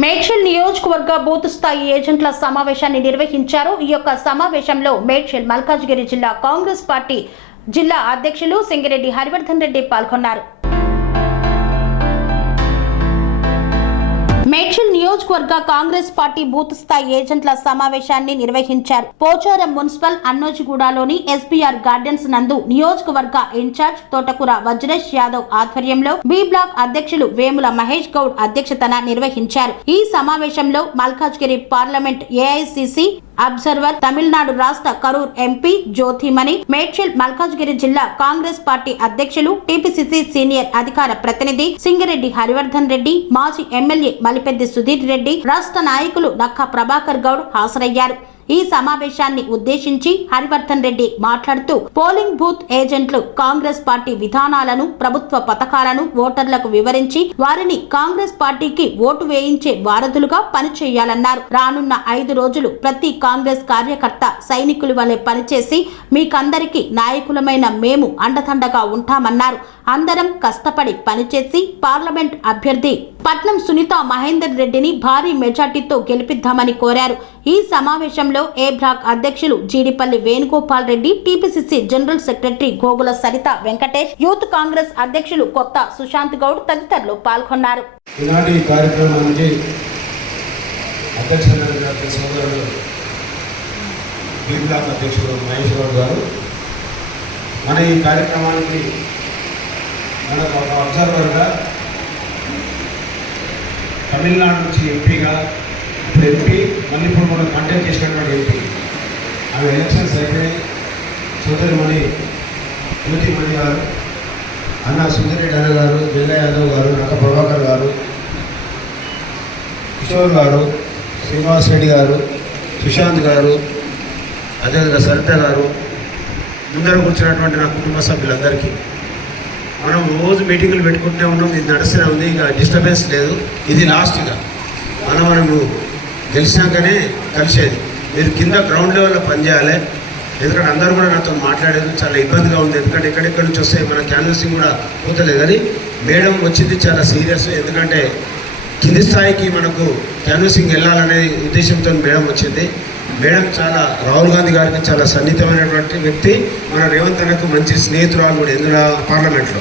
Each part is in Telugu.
మేడ్చల్ నియోజకవర్గ బూత్ స్థాయి ఏజెంట్ల సమావేశాన్ని నిర్వహించారు. ఈ యొక్క సమావేశంలో మేడ్చల్ మల్కాజ్గిరి జిల్లా కాంగ్రెస్ పార్టీ జిల్లా అధ్యక్షులు సింగిరెడ్డి హరివర్ధన్ రెడ్డి పాల్గొన్నారు. మేడ్చల్ నియోజకవర్గ కాంగ్రెస్ పార్టీ బూత్ స్థాయి ఏజెంట్ల సమావేశాన్ని నిర్వహించారు. పోచారం మున్సిపల్ అన్నోజిగూడలోని ఎస్బీఆర్ గార్డెన్స్ నందు నియోజకవర్గ ఇన్ఛార్జ్ తోటకూర వజ్రేష్ యాదవ్ ఆధ్వర్యంలో బి బ్లాక్ అధ్యక్షులు వేముల మహేష్ గౌడ్ అధ్యక్షతన నిర్వహించారు. ఈ సమావేశంలో Malkajgiri parliament AICC observer, Tamil Nadu రాష్ట్ర కరూర్ ఎంపీ జ్యోతిమణి, మేడ్చల్ మల్కాజ్గిరి జిల్లా కాంగ్రెస్ పార్టీ అధ్యక్షులు, టీపీసీసీ సీనియర్ అధికార ప్రతినిధి సింగిరెడ్డి హరివర్ధన్ రెడ్డి, మాజీ ఎమ్మెల్యే మలిపెద్ది సుధీర్ రెడ్డి, రాష్ట్ర నాయకులు నక్కా ప్రభాకర్ గౌడ్ హాజరయ్యారు. ఈ సమావేశాన్ని ఉద్దేశించి హరివర్ధన్ రెడ్డి మాట్లాడుతూ పోలింగ్ బూత్ ఏజెంట్లు కాంగ్రెస్ పార్టీ విధానాలను, ప్రభుత్వ పథకాలను ఓటర్లకు వివరించి వారిని కాంగ్రెస్ పార్టీకి ఓటు వేయించే వారధులుగా పనిచేయాలన్నారు. రానున్న 5 రోజులు ప్రతి కాంగ్రెస్ కార్యకర్త సైనికుల వలె పనిచేసి మీకందరికీ నాయకులమైన మేము అండదండగా ఉంటామన్నారు. అందరం కష్టపడి పనిచేసి పార్లమెంట్ అభ్యర్థి పట్నం సునీత మహేందర్ రెడ్డిని భారీ మెజార్టీతో గెలిపిద్దామని కోరారు. ఈ సమావేశంలో ఏ బ్లాక్ అధ్యక్షులు Jeedipalli Venugopal Reddy, TPCC general secretary Gogula Saritha Venkatesh, youth Congress అధ్యక్షులు కొత్త సుశాంత్ గౌడ్ తదితరులు పాల్గొన్నారు. ఈనాటి కార్యక్రమానికి బి బ్లాక్ అధ్యక్షులు మహేష్ గౌడ్ గారు, మన ఈ కార్యక్రమానికి మనకు ఒక అబ్జర్వర్గా తమిళనాడు నుంచి ఎంపీగా, ఇప్పుడు ఎంపీ మళ్ళీ ఇప్పుడు మనం కంటెక్ట్ చేసినటువంటి ఎంపీ, ఆమె ఎలక్షన్స్ అయిపోయి సోదరిమణి జ్యోతిమణి గారు, అన్న సుందరెడ్డి అన్న గారు, జిల్లా యాదవ్ గారు, నక్క ప్రభాకర్ గారు, కిషోర్ గారు, శ్రీనివాస్ రెడ్డి గారు, సుశాంత్ గారు, అదేవిధంగా సరిత గారు, ముందర కూర్చున్నటువంటి నా కుటుంబ సభ్యులందరికీ మనం రోజు మీటింగులు పెట్టుకుంటూనే ఉన్నాం. ఇది నడుస్తూనే ఉంది, ఇక డిస్టర్బెన్స్ లేదు. ఇది లాస్ట్గా మనము గెలిచినాకనే కలిసేది. మీరు కింద గ్రౌండ్ లెవెల్లో పనిచేయాలి. ఎందుకంటే అందరూ కూడా నాతో మాట్లాడేది చాలా ఇబ్బందిగా ఉంది. ఎందుకంటే ఎక్కడెక్కడి నుంచి వస్తే మన క్యాన్వసింగ్ కూడా పోతలేదు. కానీ మేడం వచ్చింది చాలా సీరియస్. ఎందుకంటే కింది స్థాయికి మనకు క్యాన్వసింగ్ వెళ్ళాలనే ఉద్దేశంతో మేడం వచ్చింది. మేడం చాలా రాహుల్ గాంధీ గారికి చాలా సన్నిహితమైనటువంటి వ్యక్తి. మన రేవంత్ అన్నకు మంచి స్నేహితురాలు కూడా ఎందులో పార్లమెంట్లో.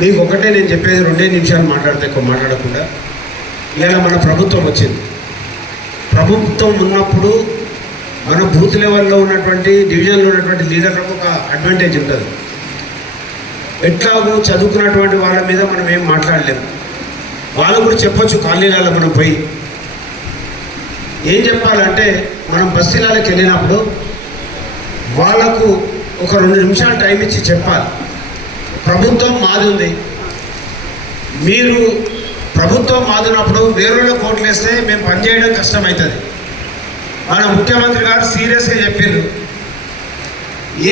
మీకు ఒకటే నేను చెప్పేది, 2 నిమిషాలు మాట్లాడితే ఎక్కువ మాట్లాడకుండా. ఇలా మన ప్రభుత్వం వచ్చింది. ప్రభుత్వం ఉన్నప్పుడు మన బూత్ లెవెల్లో ఉన్నటువంటి డివిజన్లో ఉన్నటువంటి లీడర్లకు ఒక అడ్వాంటేజ్ ఉంటుంది. ఎట్లాగూ చదువుకున్నటువంటి వాళ్ళ మీద మనం ఏం మాట్లాడలేము. వాళ్ళు కూడా చెప్పొచ్చు కాలనీలలో మనం పోయి. ఏం చెప్పాలంటే మనం బస్తీలకు వెళ్ళినప్పుడు వాళ్ళకు ఒక 2 నిమిషాలు టైం ఇచ్చి చెప్పాలి. ప్రభుత్వం మాది ఉంది, మీరు ప్రభుత్వం మాదినప్పుడు వేరేలో కోట్లు వేస్తే మేము పనిచేయడం కష్టమవుతుంది. మన ముఖ్యమంత్రి గారు సీరియస్గా చెప్పారు,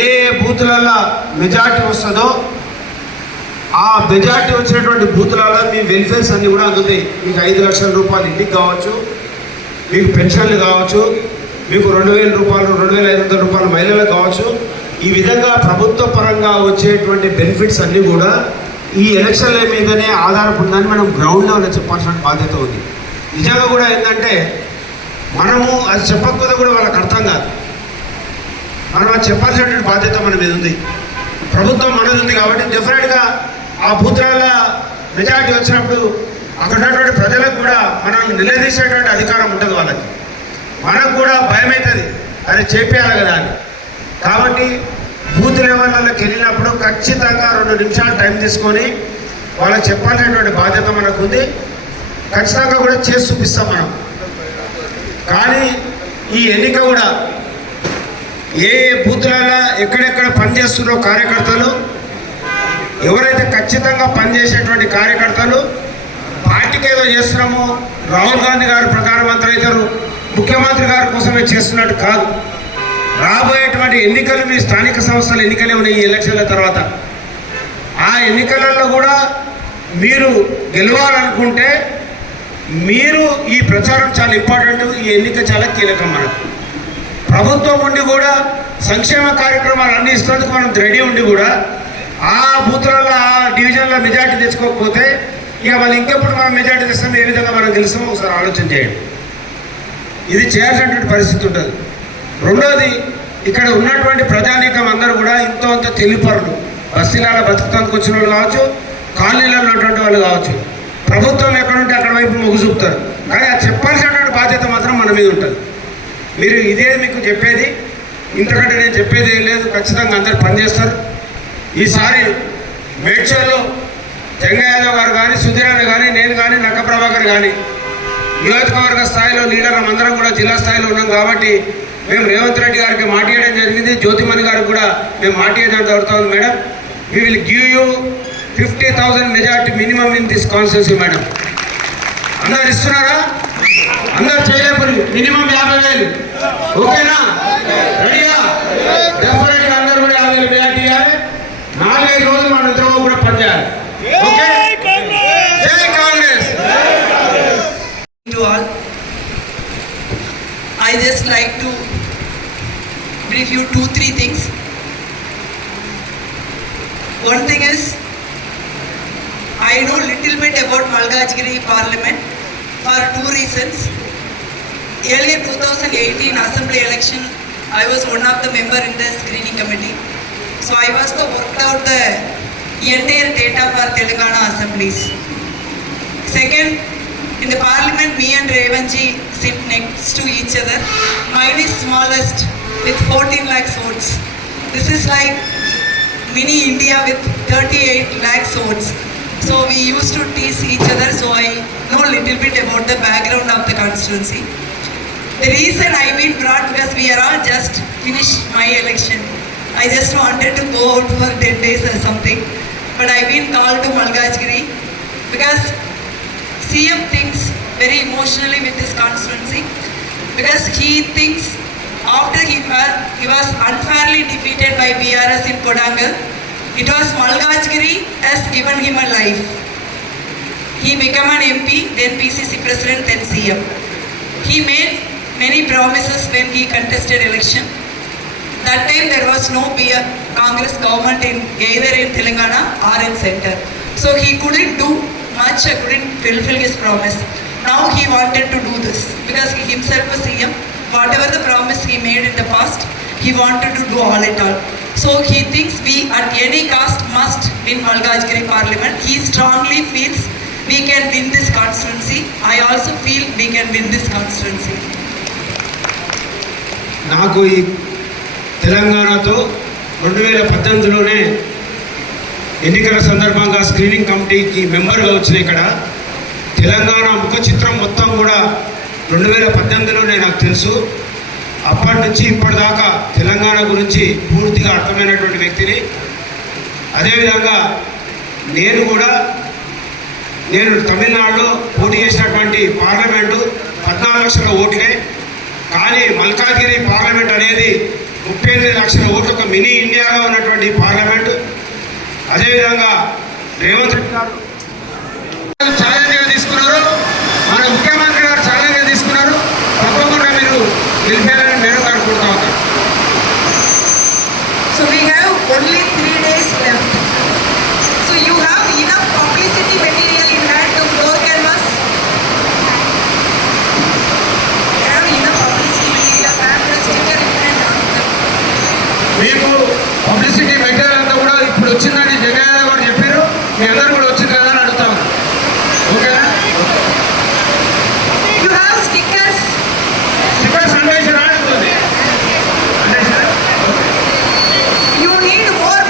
ఏ బూతులలో మెజార్టీ వస్తుందో ఆ మెజార్టీ వచ్చినటువంటి బూతులలో మీ వెల్ఫేర్స్ అన్నీ కూడా అందుతాయి. మీకు 5 లక్షల రూపాయలు ఇంటికి కావచ్చు, మీకు పెన్షన్లు కావచ్చు, మీకు 2,000 రూపాయలు 2,500 రూపాయలు మహిళలకు కావచ్చు. ఈ విధంగా ప్రభుత్వ పరంగా వచ్చేటువంటి బెనిఫిట్స్ అన్నీ కూడా ఈ ఎలక్షన్ల మీదనే ఆధారపడిందని మనం గ్రౌండ్ లెవెల్లో చెప్పాల్సిన బాధ్యత ఉంది. నిజంగా కూడా ఏంటంటే మనము అది చెప్పకపోతే కూడా వాళ్ళకి అర్థం కాదు. మనం అది చెప్పాల్సినటువంటి బాధ్యత మన మీద ఉంది. ప్రభుత్వం మనది ఉంది కాబట్టి డెఫినెట్గా ఆ బూత్రాల మెజారిటీ వచ్చినప్పుడు అక్కడ ఉన్నటువంటి ప్రజలకు కూడా మనల్ని నిలదీసేటువంటి అధికారం ఉంటుంది. వాళ్ళకి మనకు కూడా భయం అవుతుంది, అది చేపేయాలి కదా అని. కాబట్టి బూత్ లెవెల్లోకి వెళ్ళినప్పుడు ఖచ్చితంగా 2 నిమిషాలు టైం తీసుకొని వాళ్ళకి చెప్పాల్సినటువంటి బాధ్యత మనకు ఉంది. ఖచ్చితంగా కూడా చేసి చూపిస్తాం మనం. కానీ ఈ ఎన్నిక కూడా ఏ బూత్లలో ఎక్కడెక్కడ పనిచేస్తున్నారో కార్యకర్తలు, ఎవరైతే ఖచ్చితంగా పనిచేసేటువంటి కార్యకర్తలు పార్టీకి ఏదో చేస్తున్నామో, రాహుల్ గాంధీ గారు ప్రధానమంత్రి అవుతారు, ముఖ్యమంత్రి గారి కోసమే చేస్తున్నట్టు కాదు. రాబోయేటువంటి ఎన్నికలు మీ స్థానిక సంస్థల ఎన్నికలే ఉన్నాయి. ఈ ఎలక్షన్ల తర్వాత ఆ ఎన్నికలలో కూడా మీరు గెలవాలనుకుంటే మీరు ఈ ప్రచారం చాలా ఇంపార్టెంట్. ఈ ఎన్నిక చాలా కీలకం. మనకు ప్రభుత్వం ఉండి కూడా సంక్షేమ కార్యక్రమాలు అన్నీ ఇస్తున్నందుకు మనం రెడీ ఉండి కూడా ఆ బూత్లలో ఆ డివిజన్లో మెజార్టీ తెచ్చుకోకపోతే ఇక వాళ్ళు ఇంకెప్పుడు మనం మెజార్టీ తెస్తాం, ఏ విధంగా మనం గెలుస్తామో ఒకసారి ఆలోచన చేయండి. ఇది చేయాల్సినటువంటి పరిస్థితి ఉంటుంది. రెండోది, ఇక్కడ ఉన్నటువంటి ప్రజానీకం అందరూ కూడా ఇంతో అంత తెలిపరులు, బస్తీలలో బతుకుతానికి వచ్చిన వాళ్ళు కావచ్చు, కాలనీలో ఉన్నటువంటి వాళ్ళు కావచ్చు. ప్రభుత్వం ఎక్కడుంటే అక్కడ వైపు మొగ్గు చూపుతారు, కానీ అది చెప్పాల్సినటువంటి బాధ్యత మాత్రం మన మీద ఉంటుంది. మీరు ఇదే మీకు చెప్పేది, ఇంతకంటే నేను చెప్పేది ఏం లేదు. ఖచ్చితంగా అందరు పనిచేస్తారు. ఈసారి మేడ్చల్లో జంగయ్య యాదవ్ గారు కానీ, సుధీర్ అన్న కానీ, నేను కానీ, నక్క ప్రభాకర్ కానీ నియోజకవర్గ స్థాయిలో లీడర్లు అందరం కూడా జిల్లా స్థాయిలో ఉన్నాం కాబట్టి మేము రేవంత్ రెడ్డి గారికి మాట ఇవ్వడం జరిగింది. జ్యోతిమణి గారికి కూడా మేము మాట ఇవ్వడం జరుగుతుంది. Madam, we will give you 50,000 majority minimum in this constituency. Madam, అందరు ఇస్తున్నారా? అందరు చేయలేకపోయి మినిమం 50,000. ఓకేనా? రెడీగా? డెఫినెట్గా అందరూ కూడా 50,000 మెజార్టీ ఇవ్వాలి. 4-5 రోజులు మన ఇద్దరు కూడా పనిచేయాలి. ఓకే? జై Congress. To all, I just like to brief you 2-3 things. One thing is, I know little bit about Malkajgiri Parliament for 2 reasons. Earlier 2018 Assembly election, I was one of the member in the screening committee. So I was to work out the entire data for Telangana assemblies. Second, in the parliament, me and Revanji sit next to each other. Mine is smallest with 14 lakhs votes. This is like mini India with 38 lakhs votes. So we used to tease each other, so I know a little bit about the background of the constituency. The reason I've been brought because we are all just finished my election. I just wanted to go out for 10 days or something. But I've been called to Malkajgiri because CM thinks very emotionally with this constituency because he thinks after he was unfairly defeated by BRS in Kodangal, it was Malkajgiri has given him a life. He became an MP, then PCC president, then CM. He made many promises when he contested election. That time there was no Congress government in either in Telangana or in center. So he couldn't do much, couldn't fulfill his promise. Now he wanted to do this because he himself was CM. Whatever the promise he made in the past, he wanted to do all it all. So he thinks we at any cost must win Malkajgiri Parliament. He strongly feels we can win this constituency. I also feel we can win this constituency. నాకు ఈ తెలంగాణతో 2018లోనే ఎన్నికల సందర్భంగా స్క్రీనింగ్ కమిటీకి మెంబర్గా వచ్చిన ఇక్కడ తెలంగాణ ముఖ చిత్రం మొత్తం కూడా 2018లోనే నాకు తెలుసు. అప్పటి నుంచి ఇప్పటిదాకా తెలంగాణ గురించి పూర్తిగా అర్థమైనటువంటి వ్యక్తిని. అదేవిధంగా నేను తమిళనాడులో పోటీ చేసినటువంటి పార్లమెంటు 14 లక్షల ఓట్లే. కానీ మల్కాజ్గిరి పార్లమెంట్ అనేది 38 లక్షల ఓట్లు, ఒక మినీ ఇండియాగా ఉన్నటువంటి పార్లమెంటు. అదేవిధంగా రేవంత్ రెడ్డి గారు ఛాలెంజ్గా తీసుకున్నారు, మన ముఖ్యమంత్రి గారు ఛాలెంజ్గా తీసుకున్నారు. తప్పకుండా మీరు గెలిపారని మేడం గారు కోరుతా ఉంటారు. So we have only 3 days left. So you have enough publicity material in hand to floor canvas. You have enough publicity material, pamphlet, sticker in hand. మీకు పబ్లిసిటీ మెటీరియల్ అంతా కూడా ఇప్పుడు వచ్చిందని జగన్ గారు చెప్పారు. మీ అందరూ కూడా వచ్చింది కదా అని అడుగుతాము. ఓకేనా? You have stickers. స్టిక్కర్స్ అంటే రాడుతుంది అంటే You need more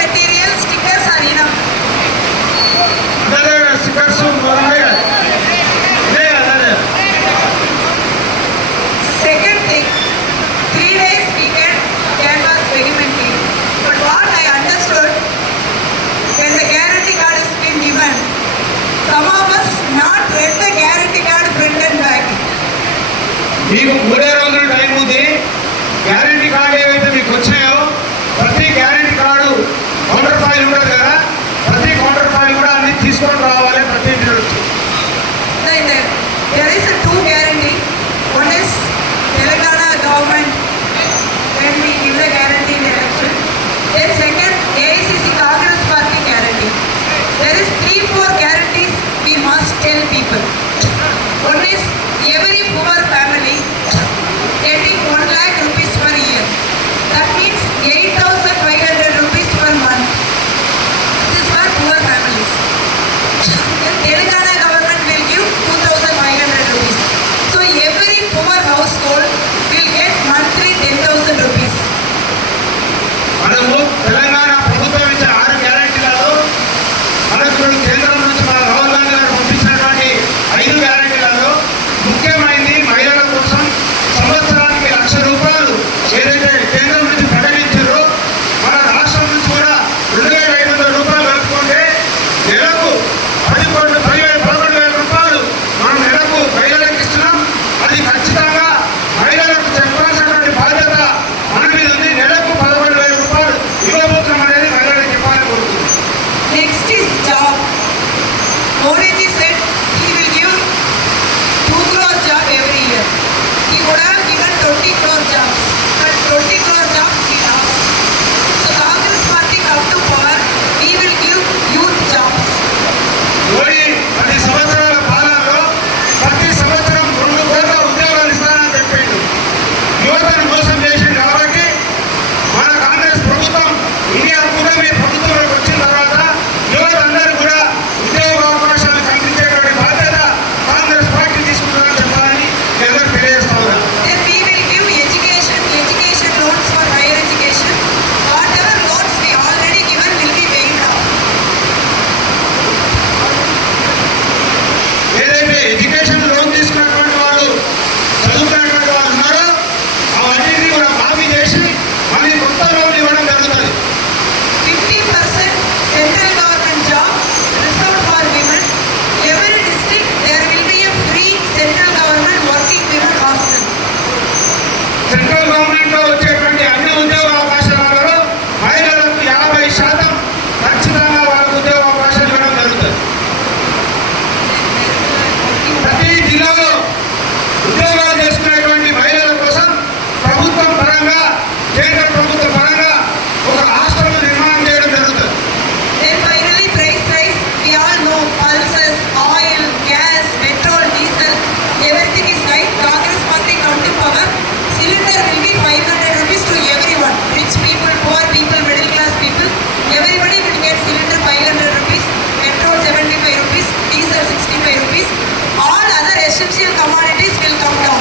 essential commodities will come down.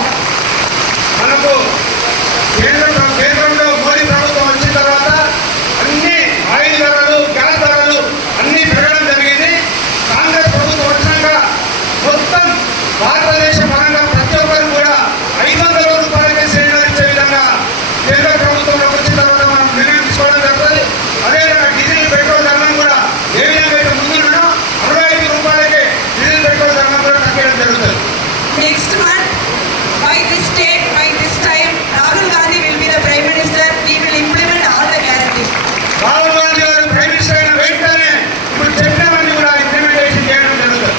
మనకు కేంద్రంలో మోడీ ప్రభుత్వం వచ్చిన తర్వాత అన్ని ఆయిల్ ధరలు, గ్యాస్ ధరలు అన్ని పెరగడం జరిగింది. కాంగ్రెస్ ప్రభుత్వం వచ్చినాక మొత్తం భారతదేశ పరంగా ప్రతి ఒక్కరు కూడా 500 రూపాయలకే సిలిండర్ ఇచ్చే విధంగా కేంద్ర ప్రభుత్వంలో వచ్చిన తర్వాత మనం నిర్ణయం తీసుకోవడం జరుగుతుంది. అదేవిధంగా డీజిల్ పెట్రోల్ ధరలను కూడా ఏ విధంగా అయితే ముందున్నా 65 రూపాయలకే డీజిల్ పెట్రోల్ ధరలను కూడా తగ్గడం జరుగుతుంది. Next month, by this time, Rahul Gandhi will be the Prime Minister. We will implement all the guarantees. Rahul Gandhi గారు ప్రైమ్ మినిస్టర్ అయిన వెంటనే ఇప్పుడు చెప్పినవన్నీ కూడా ఇంప్లిమెంటేషన్ చేయడం జరుగుతుంది.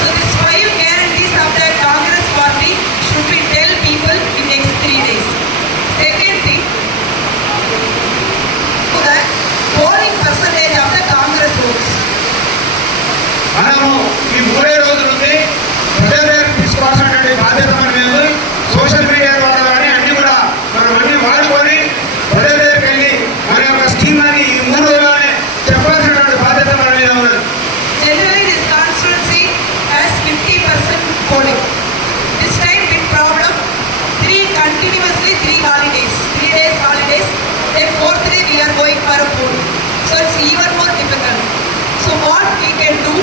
So these 5 guarantees of the Congress party should be tell people in next 3 days. Second thing, to the polling percentage of the Congress votes. మనము ఈ 3 రోజుల నుండి ప్రజల దగ్గరికి తీసుకోవాల్సినటువంటి బాధ్యత మన మీద ఉంది. సోషల్ మీడియా ద్వారా కానీ అన్ని కూడా మనం అన్ని వాడుకొని ప్రజల దగ్గరికి వెళ్ళి మన యొక్క స్కీమ్ అని ఈ 3 రోజుల్లోనే చెప్పాల్సినటువంటి బాధ్యత మన మీద ఉన్నది. Generally, this constituency has 50% polling. This time, big problem. 3 holidays, 3 days holidays. Then 4th day we are going for a poll. So it's even more difficult. So what we can do?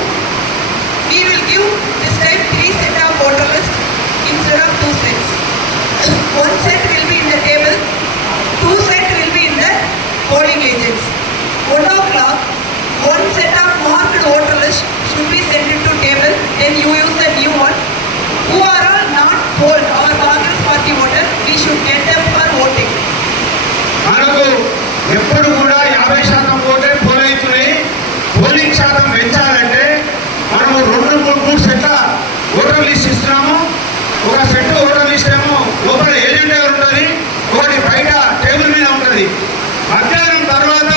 We will give this time 3 set of voter list instead of 2 sets. 1 set will be in the table, 2 set will be in the polling agents. 1 o'clock, 1 set of marked voter list should be sent into table. Then you use the new one. Who are all not polled, our Congress party voter, we should get them for voting. మనకు ఎప్పుడు కూడా 50% ఓటే పోల్ అవుతున్నాయి. పోలింగ్ శాతం పెంచాలంటే మనము 2-3 సెట్ల ఓటర్ లిస్ట్ ఇస్తున్నాము. ఒక సెట్ ఓటర్ లిస్ట్ ఏమో లోపల ఏజెంట్ దగ్గర ఉంటుంది, ఒకటి బయట టేబుల్ మీద ఉంటుంది. మధ్యాహ్నం తర్వాత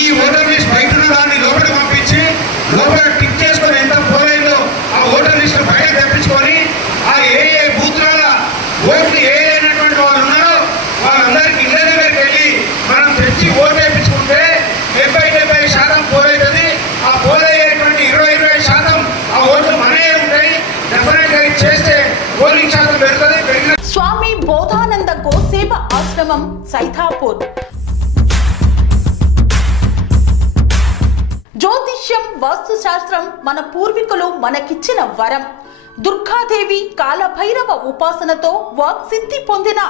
ఈ ఓటర్ లిస్ట్ బయట ఉన్న దాన్ని లోపలికి పంపించి లోపల టిక్ చేసుకొని ఎంత పోల్ అయిందో ఆ ఓటర్ లిస్ట్ బయట తెప్పించుకొని ఆ ఏ బూత్ల ఓట్లు అయినటువంటి వాళ్ళు ఉన్నారో వాళ్ళందరికీ ఇళ్ళ దగ్గరికి వెళ్ళి మనం తెచ్చి ఓటు వేయించుకుంటే 70% పోల్ అవుతుంది. ఆ పోల్ అయ్యేటువంటి 20% ఆ ఓట్లు మనయే ఉంటాయి. డెఫినెట్గా చేస్తే పోలింగ్ శాతం పెరుగుతుంది. స్వామి బోధానంద గోసేవ ఆశ్రమం సైథాపూర్. జ్యోతిష్యం, వాస్తుశాస్త్రం మన పూర్వీకులు మనకిచ్చిన వరం. దుర్గాదేవి, కాలభైరవ ఉపాసనతో వాక్సిద్ధి పొందిన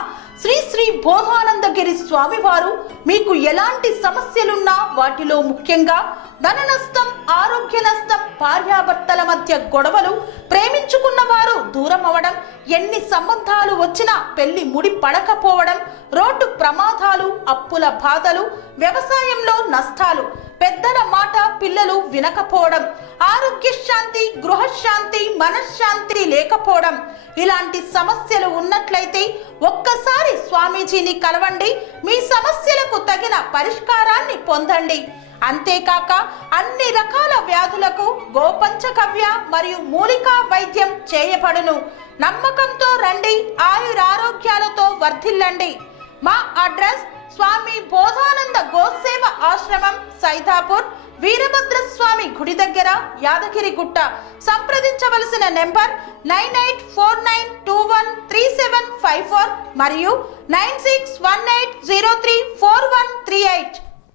శ్రీ శ్రీ బోధానందగిరి స్వామివారు మీకు ఎలాంటి సమస్యలున్నా, వాటిలో ముఖ్యంగా ధన నష్టం, ఆరోగ్య నష్టం, భార్యాభర్తల మధ్య గొడవలు, ప్రేమించుకున్న వారు దూరం అవడం, ఎన్ని సంబంధాలు వచ్చినా పెళ్లి ముడి పడకపోవడం, రోడ్డు ప్రమాదాలు, అప్పుల బాధలు, వ్యవసాయంలో నష్టాలు, పెద్దల మాట పిల్లలు వినకపోవడం, ఆరోగ్య శాంతి, గృహశాంతి, మనశ్శాంతి లేకపోవడం, ఇలాంటి సమస్యలు ఉన్నట్లయితే ఒక్కసారి స్వామీజీని కలవండి. మీ సమస్యలకు తగిన పరిష్కారాన్ని పొందండి. అంతేకాక అన్ని రకాల వ్యాధులకు గోపంచకవ్య మరియు మూలికా వైద్యం చేయబడును. నమ్మకంతో రండి, ఆయురారోగ్యాలతో వర్ధిల్లండి. మా అడ్రస్ స్వామి బోధానంద గోసేవ ఆశ్రమం, సైథాపూర్, వీరభద్రస్వామి గుడి దగ్గర, యాదగిరిగుట్ట. సంప్రదించవలసిన నెంబర్ 9849213754 మరియు 9618034138.